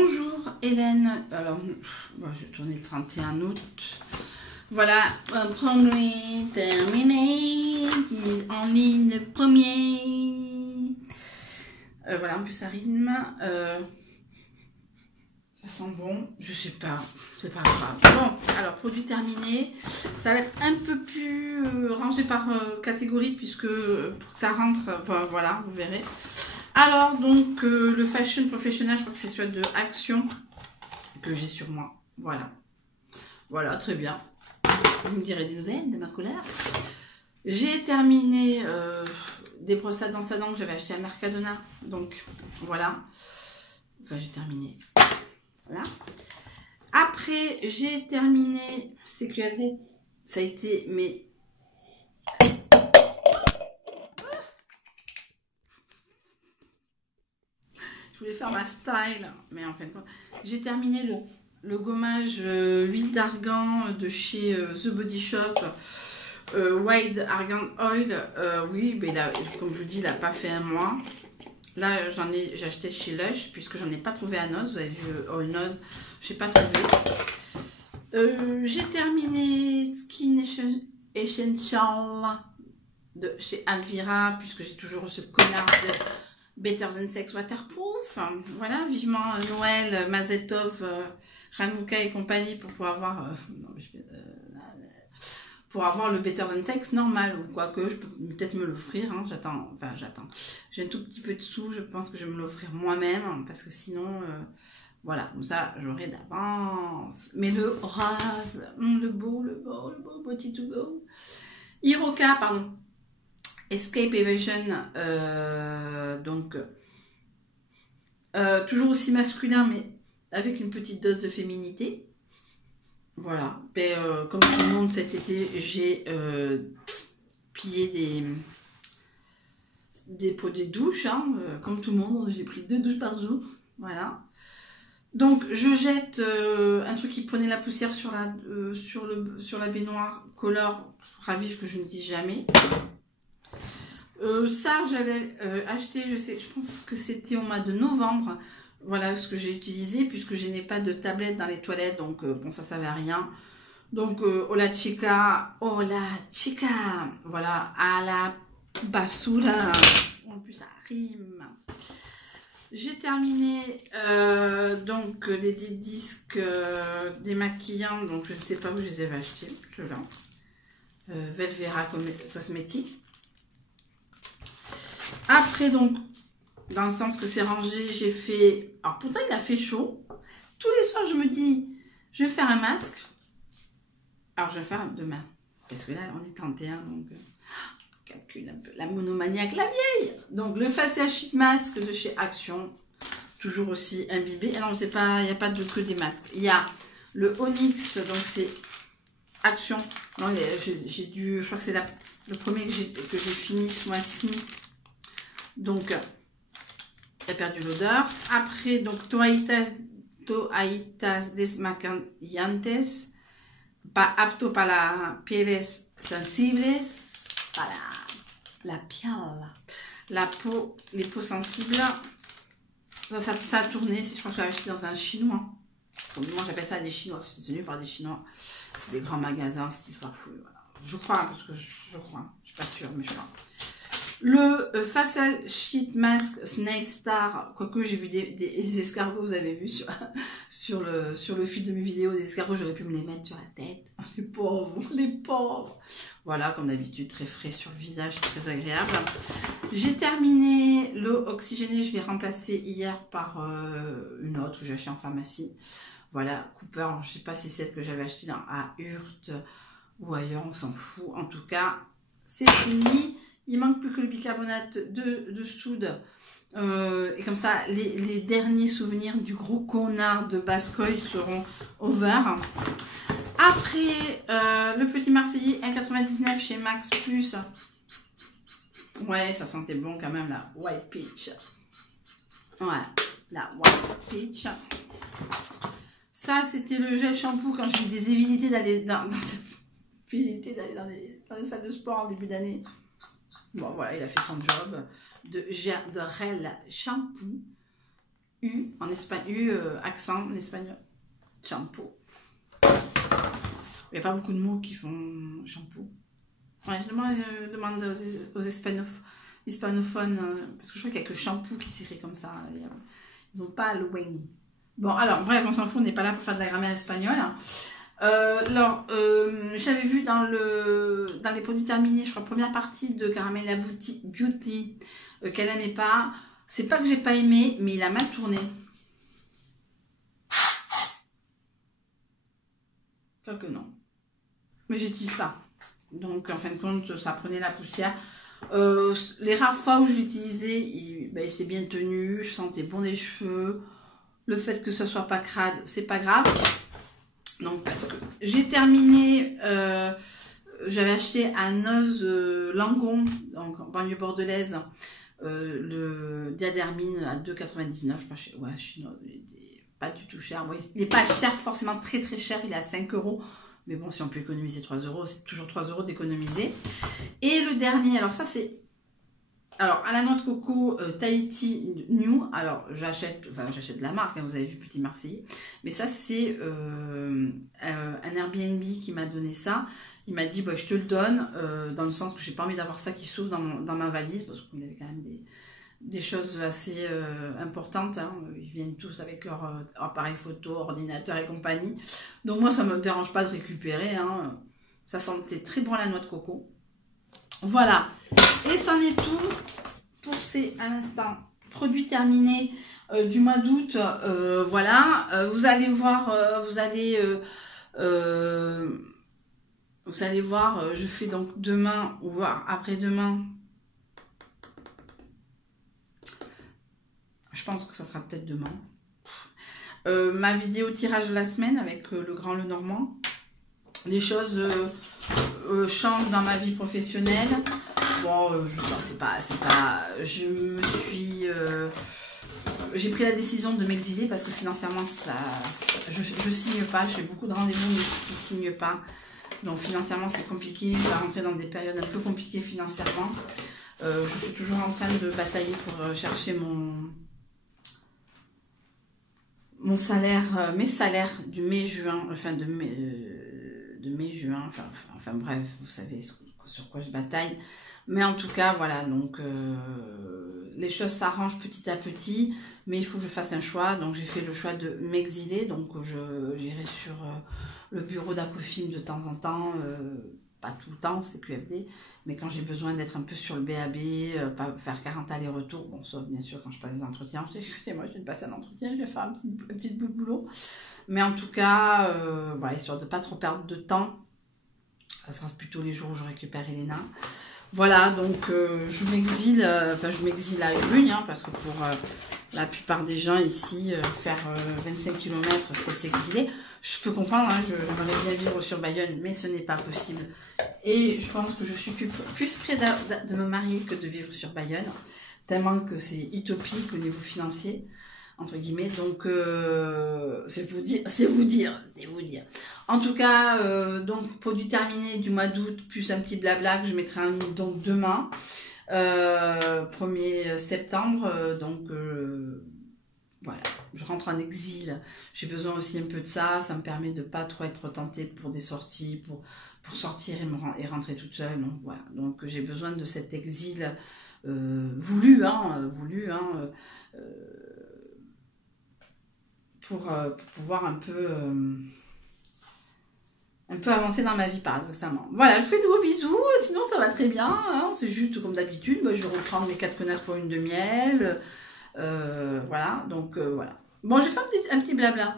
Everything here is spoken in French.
Bonjour Hélène, alors je vais tourner le 31 août, voilà, un premier terminé, en ligne le premier, voilà, en plus ça rime, ça sent bon, je sais pas, c'est pas grave. Bon, alors produit terminé, ça va être un peu plus rangé par catégorie puisque pour que ça rentre, voilà, vous verrez. Alors donc le Fashion Professional, je crois que c'est celui de Action que j'ai sur moi, voilà. Voilà, très bien. Vous me direz des nouvelles de ma couleur. J'ai terminé des brosses à dents que j'avais acheté à Mercadona, donc voilà. Enfin j'ai terminé. Voilà. Après, j'ai terminé CQFD. Ça a été, mais... Je voulais faire ma style, mais en fin de compte, j'ai terminé le gommage huile d'argan de chez The Body Shop. White Argan Oil. Oui, mais là, comme je vous dis, il n'a pas fait un mois. Là, j'ai acheté chez Lush, puisque j'en ai pas trouvé à Nose. Vous avez vu All Nose, je n'ai pas trouvé. J'ai terminé Skin Essential de chez Alvira, puisque j'ai toujours ce connard de Better Than Sex Waterproof. Voilà, vivement Noël, Mazeltov, Hanouka et compagnie pour pouvoir avoir... pour avoir le Better Than Sex normal, ou quoi que je peux peut-être me l'offrir, hein, j'attends, j'ai un tout petit peu de sous, je pense que je vais me l'offrir moi-même, parce que sinon, voilà, comme ça, j'aurai d'avance. Mais le rose, le beau, body to go. Hiroka, pardon, Escape Evasion, donc, toujours aussi masculin, mais avec une petite dose de féminité. Voilà, mais, comme tout le monde cet été, j'ai pillé des pots de douche, hein, comme tout le monde, j'ai pris 2 douches par jour, voilà. Donc je jette un truc qui prenait la poussière sur la baignoire, Color Ravif que je ne dis jamais. Ça j'avais acheté, je pense que c'était au mois de novembre. Voilà ce que j'ai utilisé puisque je n'ai pas de tablette dans les toilettes, donc bon, ça servait à rien. Donc Hola Chica, voilà, à la basura, en plus ça rime. J'ai terminé donc les disques démaquillants, donc je ne sais pas où je les avais achetés, ceux-là. Velvera Cosmétique. Après donc, dans le sens que c'est rangé, j'ai fait... Alors pourtant il a fait chaud. Tous les soirs je me dis, je vais faire un masque. Alors je vais faire demain. Parce que là on est 31, donc calcule un peu. La monomaniaque, la vieille. Donc le facial sheet mask de chez Action. Toujours aussi imbibé. Alors c'est pas, il n'y a pas que des masques. Il y a le Onyx, donc c'est Action. J'ai dû, je crois que c'est le premier que j'ai fini ce mois-ci. Donc il a perdu l'odeur. Après, donc, toallitas desmaquillantes, pas apto para pieles sensibles, para la piel, la peau, les peaux sensibles. Ça a tourné, je crois que je l'avais acheté dans un chinois. Comme moi, j'appelle ça des chinois, c'est tenu par des chinois. C'est des grands magasins, style Farfouille, voilà. Je crois, parce que je crois, je suis pas sûre, mais je crois. Le Facial Sheet Mask Snail Star, quoique j'ai vu des escargots, vous avez vu sur le fil de mes vidéos, des escargots, j'aurais pu me les mettre sur la tête. Les pauvres, les pauvres. Voilà, comme d'habitude, très frais sur le visage, c'est très agréable. J'ai terminé l'eau oxygénée, je l'ai remplacée hier par une autre que j'ai achetée en pharmacie. Voilà, Cooper, alors, je ne sais pas si c'est celle que j'avais achetée à Hurt ou ailleurs, on s'en fout. En tout cas, c'est fini. Il manque plus que le bicarbonate de soude. Et comme ça, les derniers souvenirs du gros connard de Bascoy seront over. Après, le petit Marseillais 1,99 chez Max Plus. Ouais, ça sentait bon quand même, la White Peach. Ouais, la White Peach. Ça, c'était le gel shampoo quand j'ai eu des évilités d'aller dans les salles de sport en début d'année. Bon, voilà, il a fait son job de Rel Shampoo. U, en espagnol, accent en espagnol. Shampoo. Il n'y a pas beaucoup de mots qui font shampoo. Ouais, je demande aux hispanophones, parce que je crois qu'il n'y a que shampoo qui s'écrit comme ça. Ils n'ont pas le wing. Bon, alors, bref, on s'en fout, on n'est pas là pour faire de la grammaire espagnole. Alors, j'avais vu dans les produits terminés, je crois, première partie de Caramella Beauty, qu'elle n'aimait pas. C'est pas que j'ai pas aimé, mais il a mal tourné. Que non. Mais j'utilise pas. Donc, en fin de compte, ça prenait la poussière. Les rares fois où je l'utilisais, il s'est bien tenu. Je sentais bon des cheveux. Le fait que ce soit pas crade, c'est pas grave. Donc, parce que j'ai terminé... j'avais acheté à Noz Langon, donc en banlieue bordelaise, le Diadermine à 2,99. Je sais pas, ouais, pas du tout cher. Bon, il n'est pas cher, forcément très très cher, il est à 5 €. Mais bon, si on peut économiser 3 €, c'est toujours 3 € d'économiser. Et le dernier, alors ça c'est... Alors, à la noix de coco Tahiti New, alors j'achète de la marque, hein, vous avez vu Petit Marseillais. Mais ça c'est un Airbnb qui m'a donné ça. Il m'a dit, bah, je te le donne, dans le sens que j'ai pas envie d'avoir ça qui s'ouvre dans ma valise, parce qu'il y avait quand même des choses assez importantes, hein. Ils viennent tous avec leur appareil photo, ordinateur et compagnie. Donc moi, ça ne me dérange pas de récupérer, hein. Ça sentait très bon la noix de coco. Voilà. Et c'en est tout pour ces, à l'instant, produits terminés du mois d'août. Voilà. Vous allez voir, vous allez voir, je fais donc demain, ou voire après-demain. Je pense que ça sera peut-être demain. Ma vidéo tirage de la semaine avec le grand Lenormand. Les choses changent dans ma vie professionnelle. Bon, j'ai pris la décision de m'exiler parce que financièrement, je signe pas. J'ai beaucoup de rendez-vous mais qui ne signent pas. Donc financièrement, c'est compliqué. Je vais rentrer dans des périodes un peu compliquées financièrement. Je suis toujours en train de batailler pour chercher mon salaire, mes salaires du mai-juin, enfin de mai-juin, enfin bref, vous savez sur quoi je bataille. Mais en tout cas, voilà, donc les choses s'arrangent petit à petit, mais il faut que je fasse un choix. Donc j'ai fait le choix de m'exiler, donc j'irai sur le bureau d'Acofim de temps en temps, pas tout le temps, c'est QFD, mais quand j'ai besoin d'être un peu sur le BAB, pas faire 40 allers-retours, bon, sauf bien sûr quand je passe des entretiens, je dis, écoutez-moi, je viens de passer un entretien, je vais faire un petit bout de boulot. Mais en tout cas, voilà, histoire de ne pas trop perdre de temps, ça sera plutôt les jours où je récupère Elena. Voilà, donc je m'exile à Urugne, hein, parce que pour la plupart des gens ici, faire 25 km, c'est s'exiler. Je peux comprendre, hein, j'aimerais bien vivre sur Bayonne, mais ce n'est pas possible. Et je pense que je suis plus près de me marier que de vivre sur Bayonne, tellement que c'est utopique au niveau financier, entre guillemets. Donc, c'est vous dire. En tout cas, donc, produit terminé du mois d'août, plus un petit blabla que je mettrai en ligne donc demain, 1er septembre, voilà, je rentre en exil, j'ai besoin aussi un peu de ça, ça me permet de pas trop être tentée pour des sorties, pour sortir et rentrer toute seule, donc voilà, donc j'ai besoin de cet exil voulu, pour pouvoir un peu avancer dans ma vie paradoxalement. Voilà, je vous fais de gros bisous, sinon ça va très bien, hein, c'est juste comme d'habitude, je vais reprendre mes 4 connasses pour une de miel. Voilà, donc voilà. Bon, j'ai fait un petit blabla.